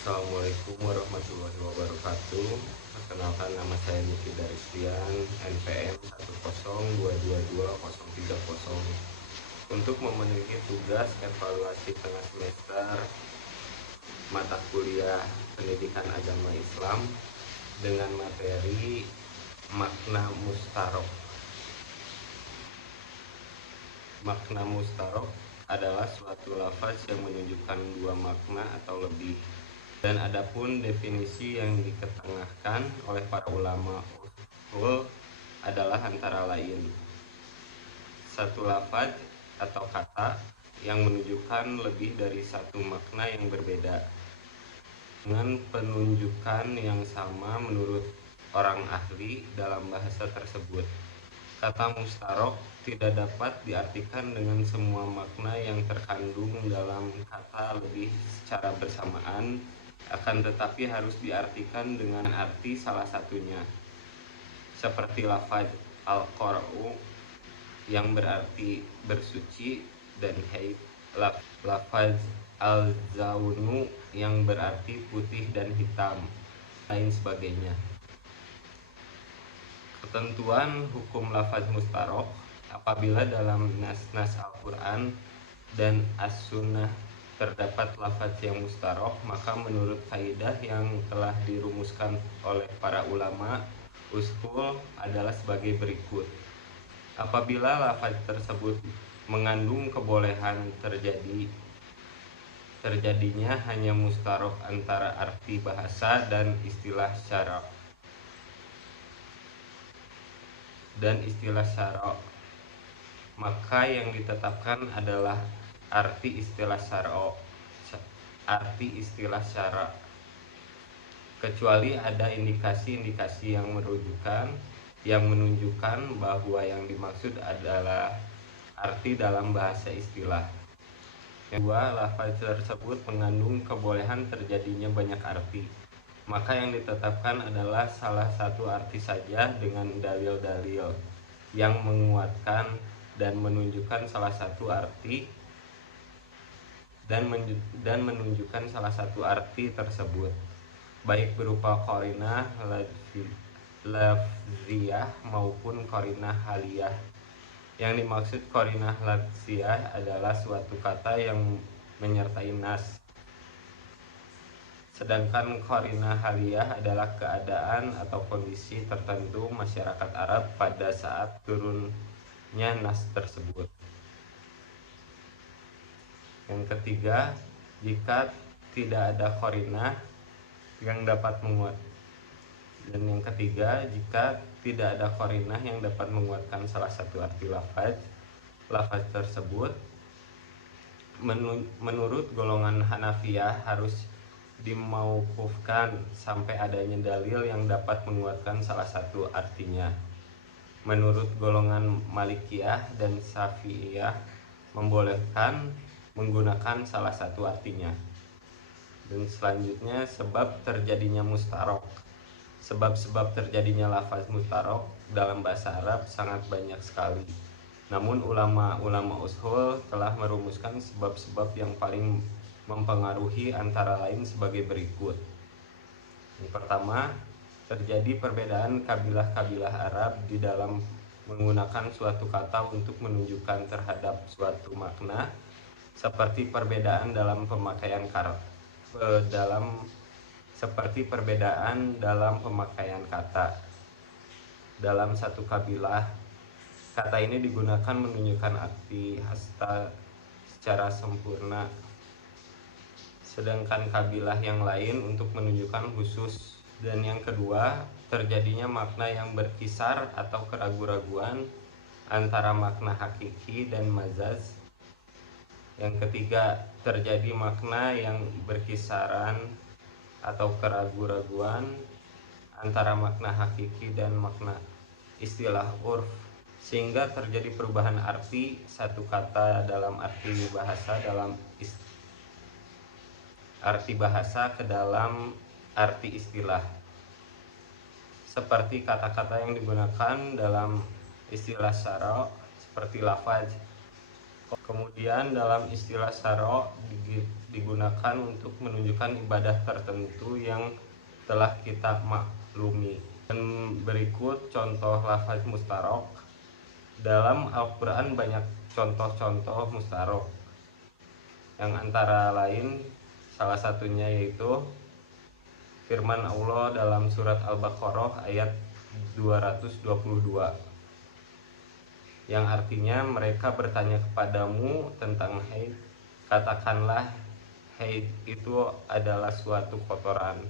Assalamualaikum warahmatullahi wabarakatuh. Perkenalkan, nama saya Niki Daristian, NPM 102222030. Untuk memenuhi tugas evaluasi tengah semester mata kuliah Pendidikan Agama Islam dengan materi makna mustarok. Makna mustarok adalah suatu lafaz yang menunjukkan dua makna atau lebih. Dan adapun definisi yang diketengahkan oleh para ulama usul adalah antara lain satu lafaz atau kata yang menunjukkan lebih dari satu makna yang berbeda dengan penunjukan yang sama menurut orang ahli dalam bahasa tersebut. Kata mustarok tidak dapat diartikan dengan semua makna yang terkandung dalam kata lebih secara bersamaan, akan tetapi harus diartikan dengan arti salah satunya. Seperti lafaz al-Qur'u yang berarti bersuci dan haid, lafaz al-Zaunu yang berarti putih dan hitam, lain sebagainya. Ketentuan hukum lafaz mustarok apabila dalam nas-nas Al-Quran dan As-Sunnah terdapat lafaz yang mustarok, maka menurut kaidah yang telah dirumuskan oleh para ulama usul adalah sebagai berikut. Apabila lafaz tersebut mengandung kebolehan terjadinya hanya mustarok antara arti bahasa dan istilah syara' maka yang ditetapkan adalah arti istilah syara', kecuali ada indikasi-indikasi yang menunjukkan bahwa yang dimaksud adalah arti dalam bahasa istilah. Yang kedua, lafaz tersebut mengandung kebolehan terjadinya banyak arti, maka yang ditetapkan adalah salah satu arti saja dengan dalil-dalil yang menguatkan dan menunjukkan salah satu arti tersebut, baik berupa qarinah lafziyah maupun qarinah haliyah. Yang dimaksud qarinah lafziyah adalah suatu kata yang menyertai nas, sedangkan qarinah haliyah adalah keadaan atau kondisi tertentu masyarakat Arab pada saat turunnya nas tersebut. Yang ketiga, jika tidak ada qarinah yang dapat menguatkan salah satu arti lafaz tersebut, menurut golongan Hanafiyah harus dimauqufkan sampai adanya dalil yang dapat menguatkan salah satu artinya. Menurut golongan Malikiyah dan Syafi'iyah membolehkan menggunakan salah satu artinya. Dan selanjutnya, sebab terjadinya mustarok. Sebab-sebab terjadinya lafaz mustarok dalam bahasa Arab sangat banyak sekali. Namun ulama-ulama ushul telah merumuskan sebab-sebab yang paling mempengaruhi antara lain sebagai berikut. Yang pertama, terjadi perbedaan kabilah-kabilah Arab di dalam menggunakan suatu kata untuk menunjukkan terhadap suatu makna, seperti perbedaan dalam pemakaian kata. Dalam satu kabilah, kata ini digunakan menunjukkan arti hasta secara sempurna, sedangkan kabilah yang lain untuk menunjukkan khusus. Dan yang kedua, terjadinya makna yang berkisar atau keraguan-raguan antara makna hakiki dan majaz. Yang ketiga, terjadi makna yang berkisaran atau keraguan-raguan antara makna hakiki dan makna istilah urf, sehingga terjadi perubahan arti satu kata dalam arti bahasa ke dalam arti istilah. Seperti kata-kata yang digunakan dalam istilah syara' seperti lafaz Kemudian dalam istilah syara' digunakan untuk menunjukkan ibadah tertentu yang telah kita maklumi. Dan berikut contoh lafaz mustarok. Dalam Al-Quran banyak contoh-contoh mustarok, yang antara lain salah satunya yaitu firman Allah dalam surat Al-Baqarah ayat 222, yang artinya mereka bertanya kepadamu tentang haid, katakanlah haid itu adalah suatu kotoran.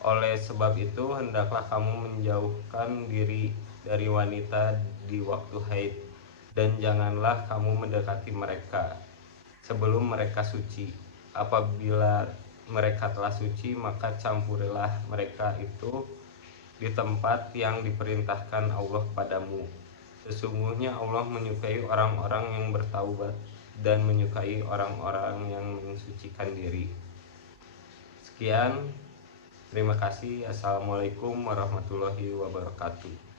Oleh sebab itu hendaklah kamu menjauhkan diri dari wanita di waktu haid, dan janganlah kamu mendekati mereka sebelum mereka suci. Apabila mereka telah suci, maka campurilah mereka itu di tempat yang diperintahkan Allah padamu. Sesungguhnya Allah menyukai orang-orang yang bertaubat dan menyukai orang-orang yang mensucikan diri. Sekian, terima kasih. Assalamualaikum warahmatullahi wabarakatuh.